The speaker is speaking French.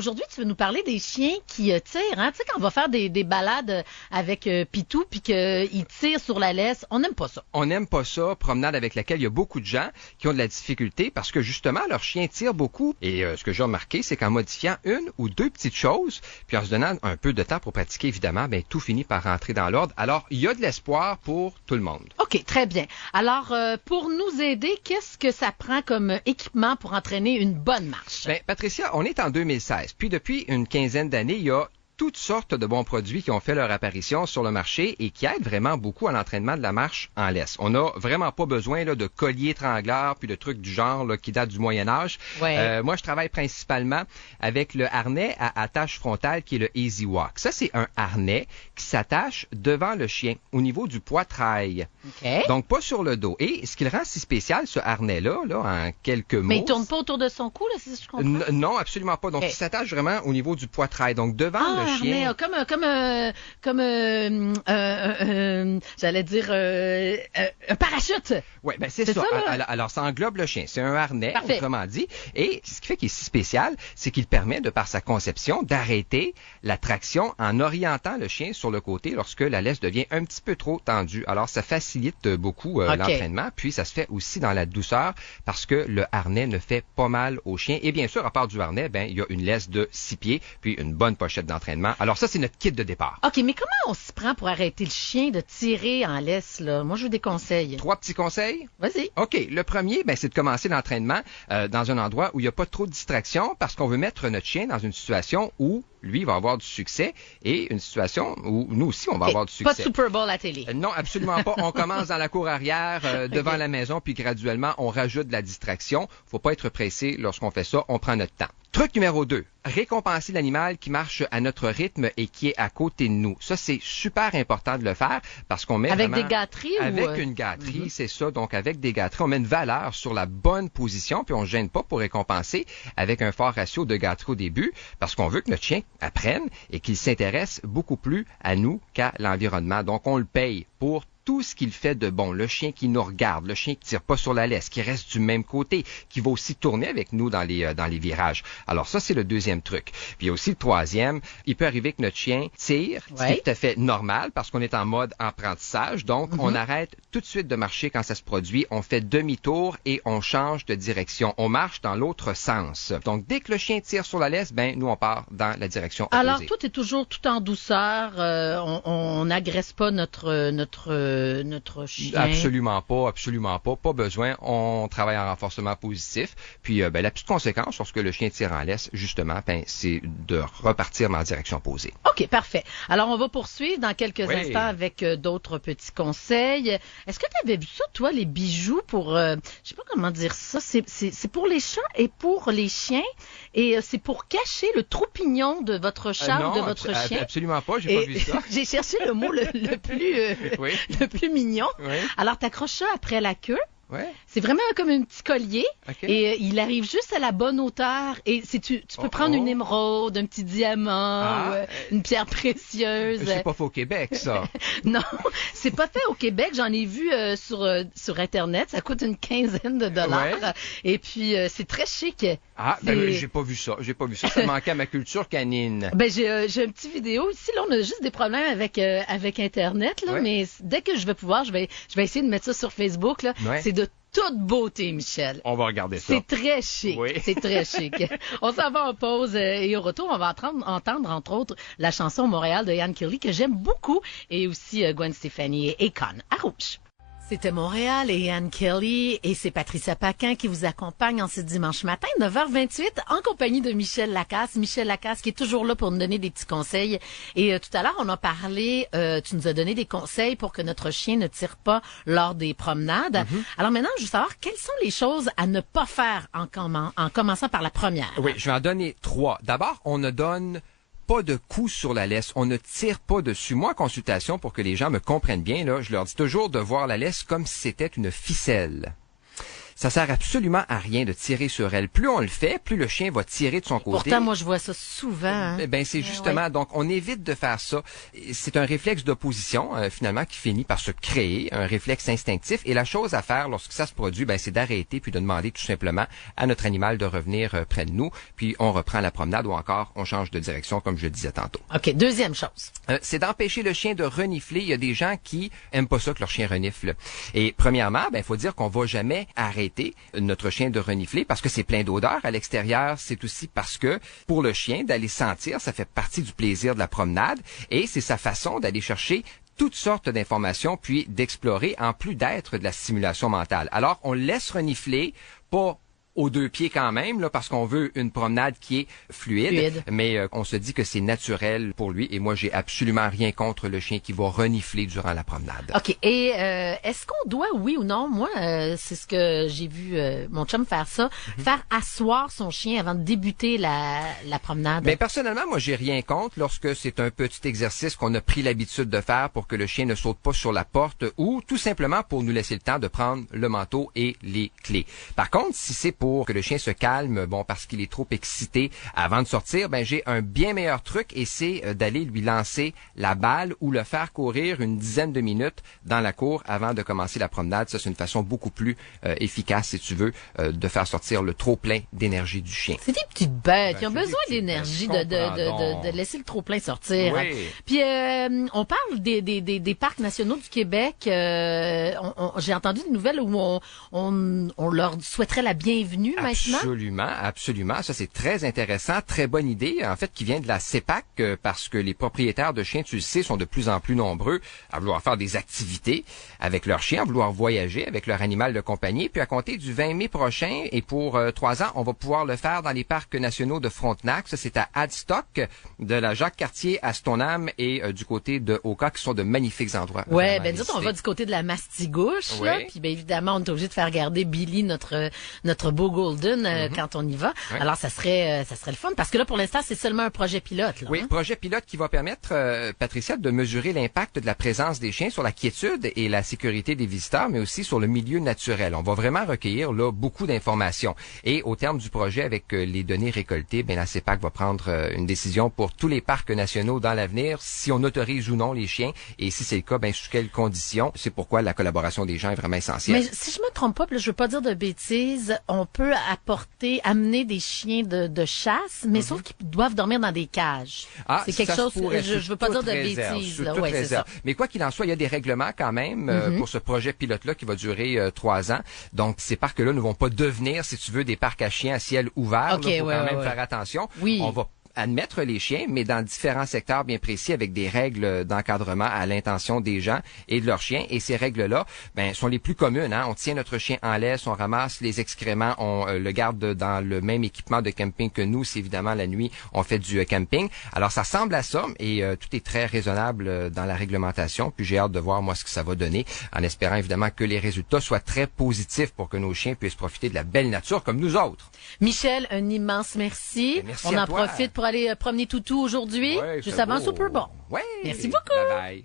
aujourd'hui, tu veux nous parler des chiens qui tirent. Hein? Tu sais, quand on va faire des balades avec Pitou puis qu'ils tirent sur la laisse, on n'aime pas ça. On n'aime pas ça, promenade avec laquelle il y a beaucoup de gens qui ont de la difficulté parce que justement, leurs chiens tirent beaucoup. Et ce que j'ai remarqué, c'est qu'en modifiant une ou deux petites choses, puis en se donnant un peu de temps pour pratiquer, évidemment, bien, tout finit par rentrer dans l'ordre. Alors, il y a de l'espoir pour tout le monde. OK, très bien. Alors, pour nous aider, qu'est-ce que ça prend comme équipement pour entraîner une bonne marche? Bien, Patricia, on est en 2016. Puis depuis une quinzaine d'années, il y a toutes sortes de bons produits qui ont fait leur apparition sur le marché et qui aident vraiment beaucoup à l'entraînement de la marche en laisse. On n'a vraiment pas besoin là, de colliers étrangleurs puis de trucs du genre là, qui datent du Moyen Âge. Ouais. Moi, je travaille principalement avec le harnais à attache frontale qui est le Easy Walk. Ça, c'est un harnais qui s'attache devant le chien au niveau du poitrail. OK. Donc, pas sur le dos. Et ce qui le rend si spécial, ce harnais-là, là, en quelques mots... Mais il tourne pas autour de son cou, là, c'est ça que je comprends? Non, absolument pas. Donc, Okay. il s'attache vraiment au niveau du poitrail. Donc, devant le chien... J'allais dire un parachute. Oui, ben c'est ça. Alors, ça englobe le chien. C'est un harnais, Parfait. autrement dit. Et ce qui fait qu'il est si spécial, c'est qu'il permet, de par sa conception, d'arrêter la traction en orientant le chien sur le côté lorsque la laisse devient un petit peu trop tendue. Alors, ça facilite beaucoup l'entraînement. Puis, ça se fait aussi dans la douceur parce que le harnais ne fait pas mal au chien. Et bien sûr, à part du harnais, ben, il y a une laisse de 6 pieds, puis une bonne pochette d'entraînement. Alors, ça, c'est notre kit de départ. OK, mais comment on s'y prend pour arrêter le chien de tirer en laisse, là? Moi, je veux des conseils. 3 petits conseils? Vas-y. OK. Le premier, ben, c'est de commencer l'entraînement dans un endroit où il n'y a pas trop de distraction parce qu'on veut mettre notre chien dans une situation où lui va avoir du succès et une situation où nous aussi, on va avoir du succès. Pas de Super Bowl à télé. Non, absolument pas. On commence dans la cour arrière, devant la maison, puis graduellement, on rajoute de la distraction. Faut pas être pressé lorsqu'on fait ça. On prend notre temps. Truc numéro 2. Récompenser l'animal qui marche à notre rythme et qui est à côté de nous. Ça, c'est super important de le faire parce qu'on met avec vraiment... des gâteries Avec une gâterie, c'est ça. Donc, avec des gâteries, on met une valeur sur la bonne position, puis on ne gêne pas pour récompenser avec un fort ratio de gâteries au début parce qu'on veut que notre chien apprenne et qu'il s'intéresse beaucoup plus à nous qu'à l'environnement. Donc, on le paye pour tout ce qu'il fait de bon. Le chien qui nous regarde, le chien qui tire pas sur la laisse, qui reste du même côté, qui va aussi tourner avec nous dans les virages. Alors ça, c'est le deuxième truc. Puis il y a aussi le troisième. Il peut arriver que notre chien tire, ce qui est tout à fait normal parce qu'on est en mode apprentissage. Donc, on arrête tout de suite de marcher quand ça se produit. On fait demi-tour et on change de direction. On marche dans l'autre sens. Donc, dès que le chien tire sur la laisse, ben nous, on part dans la direction opposée. Alors, toi, t'es toujours tout en douceur. On n'agresse pas notre chien. Absolument pas. Pas besoin. On travaille en renforcement positif. Puis, la petite conséquence, lorsque le chien tire en laisse, justement, ben, c'est de repartir dans la direction opposée. OK, parfait. Alors, on va poursuivre dans quelques instants avec d'autres petits conseils. Est-ce que tu avais vu ça, toi, les bijoux pour... je sais pas comment dire ça. C'est pour les chats et pour les chiens. Et c'est pour cacher le trou-pignon de votre chat ou de votre chien. Absolument pas. J'ai pas vu ça. J'ai cherché le mot le plus mignon. Oui. Alors, t'accroches ça après la queue. Ouais. C'est vraiment comme un petit collier. Okay. Et il arrive juste à la bonne hauteur. Et tu peux prendre une émeraude, un petit diamant, une pierre précieuse. C'est pas fait au Québec, ça. Non, c'est pas fait au Québec. J'en ai vu sur Internet. Ça coûte une quinzaine de dollars. Ouais. Et puis, c'est très chic. J'ai pas vu ça. Ça manquait à ma culture canine. Ben, j'ai une petite vidéo ici. Là, on a juste des problèmes avec Internet. Là, mais dès que je vais pouvoir, je vais essayer de mettre ça sur Facebook. Là. Ouais. C'est de toute beauté, Michel. On va regarder ça. C'est très chic. Oui. C'est très chic. On s'en va en pause et au retour, on va entendre, entre autres, la chanson Montréal de Ian Kelly que j'aime beaucoup et aussi Gwen Stefani et Akon à Rouge. C'était Montréal et Ian Kelly et c'est Patricia Paquin qui vous accompagne en ce dimanche matin, 9h28, en compagnie de Michel Lacasse. Michel Lacasse qui est toujours là pour nous donner des petits conseils. Et tout à l'heure, on a parlé, tu nous as donné des conseils pour que notre chien ne tire pas lors des promenades. Mm-hmm. Alors maintenant, je veux savoir quelles sont les choses à ne pas faire en commençant par la première. Oui, je vais en donner 3. D'abord, on ne donne pas de coups sur la laisse. On ne tire pas dessus. Moi, en consultation, pour que les gens me comprennent bien, là, je leur dis toujours de voir la laisse comme si c'était une ficelle. Ça sert absolument à rien de tirer sur elle. Plus on le fait, plus le chien va tirer de son côté. Pourtant, moi, je vois ça souvent. Hein? Ben, c'est justement, donc on évite de faire ça. C'est un réflexe d'opposition, finalement, qui finit par se créer, un réflexe instinctif. Et la chose à faire lorsque ça se produit, ben, c'est d'arrêter puis de demander tout simplement à notre animal de revenir près de nous. Puis on reprend la promenade ou encore on change de direction, comme je le disais tantôt. OK, deuxième chose. C'est d'empêcher le chien de renifler. Il y a des gens qui aiment pas ça que leur chien renifle. Et premièrement, ben, faut dire qu'on va jamais arrêter notre chien de renifler parce que c'est plein d'odeurs à l'extérieur. C'est aussi parce que pour le chien, d'aller sentir, ça fait partie du plaisir de la promenade et c'est sa façon d'aller chercher toutes sortes d'informations puis d'explorer en plus d'être de la stimulation mentale. Alors, on le laisse renifler, pas aux deux pieds quand même, là, parce qu'on veut une promenade qui est fluide. Mais on se dit que c'est naturel pour lui. Et moi, j'ai absolument rien contre le chien qui va renifler durant la promenade. OK. Et est-ce qu'on doit, oui ou non, moi, c'est ce que j'ai vu mon chum faire ça, faire asseoir son chien avant de débuter la promenade? Bien, personnellement, moi, j'ai rien contre lorsque c'est un petit exercice qu'on a pris l'habitude de faire pour que le chien ne saute pas sur la porte ou tout simplement pour nous laisser le temps de prendre le manteau et les clés. Par contre, si c'est pour que le chien se calme, bon, parce qu'il est trop excité avant de sortir, ben j'ai un bien meilleur truc et c'est d'aller lui lancer la balle ou le faire courir une dizaine de minutes dans la cour avant de commencer la promenade. Ça, c'est une façon beaucoup plus efficace, si tu veux, de faire sortir le trop-plein d'énergie du chien. C'est des petites bêtes. Ils ont besoin d'énergie, de laisser le trop-plein sortir. Oui. Puis, on parle des parcs nationaux du Québec. J'ai entendu des nouvelles où on leur souhaiterait la bienvenue maintenant. Absolument. Ça, c'est très intéressant, très bonne idée, en fait, qui vient de la CEPAC, parce que les propriétaires de chiens, tu le sais, sont de plus en plus nombreux à vouloir faire des activités avec leurs chiens, à vouloir voyager avec leur animal de compagnie. Puis à compter du 20 mai prochain, et pour 3 ans, on va pouvoir le faire dans les parcs nationaux de Frontenac. Ça, c'est à Adstock, de la Jacques-Cartier à Stoneham et du côté de Oka, qui sont de magnifiques endroits. Ouais, ben nous autres, on va du côté de la Mastigouche, là, puis ben évidemment, on est obligé de faire garder Billy, notre beau Golden, quand on y va. Oui. Alors, ça serait le fun, parce que là, pour l'instant, c'est seulement un projet pilote. Là, oui, projet pilote qui va permettre, Patricia, de mesurer l'impact de la présence des chiens sur la quiétude et la sécurité des visiteurs, mais aussi sur le milieu naturel. On va vraiment recueillir là beaucoup d'informations. Et au terme du projet, avec les données récoltées, ben la CEPAC va prendre une décision pour tous les parcs nationaux dans l'avenir, si on autorise ou non les chiens, et si c'est le cas, ben sous quelles conditions. C'est pourquoi la collaboration des gens est vraiment essentielle. Mais si je me trompe pas, puis là, je veux pas dire de bêtises, on peut amener des chiens de chasse, mais sauf qu'ils doivent dormir dans des cages. Ah, c'est quelque chose, je veux pas dire de bêtises. Là. Ouais, c'est ça. Mais quoi qu'il en soit, il y a des règlements quand même pour ce projet pilote-là qui va durer 3 ans. Donc, ces parcs-là ne vont pas devenir, si tu veux, des parcs à chiens à ciel ouvert. Il faut quand même faire attention. Oui. On va admettre les chiens, mais dans différents secteurs bien précis avec des règles d'encadrement à l'intention des gens et de leurs chiens. Et ces règles-là, ben, sont les plus communes. Hein? On tient notre chien en laisse, on ramasse les excréments, on le garde dans le même équipement de camping que nous. C'est évidemment la nuit, on fait du camping. Alors, ça ressemble à ça et tout est très raisonnable dans la réglementation. Puis j'ai hâte de voir, moi, ce que ça va donner, en espérant évidemment que les résultats soient très positifs pour que nos chiens puissent profiter de la belle nature comme nous autres. Michel, un immense merci. Merci on à en toi. Profite pour aller promener Toutou aujourd'hui, juste avant le Super Bowl. Ouais. Merci beaucoup. Bye bye.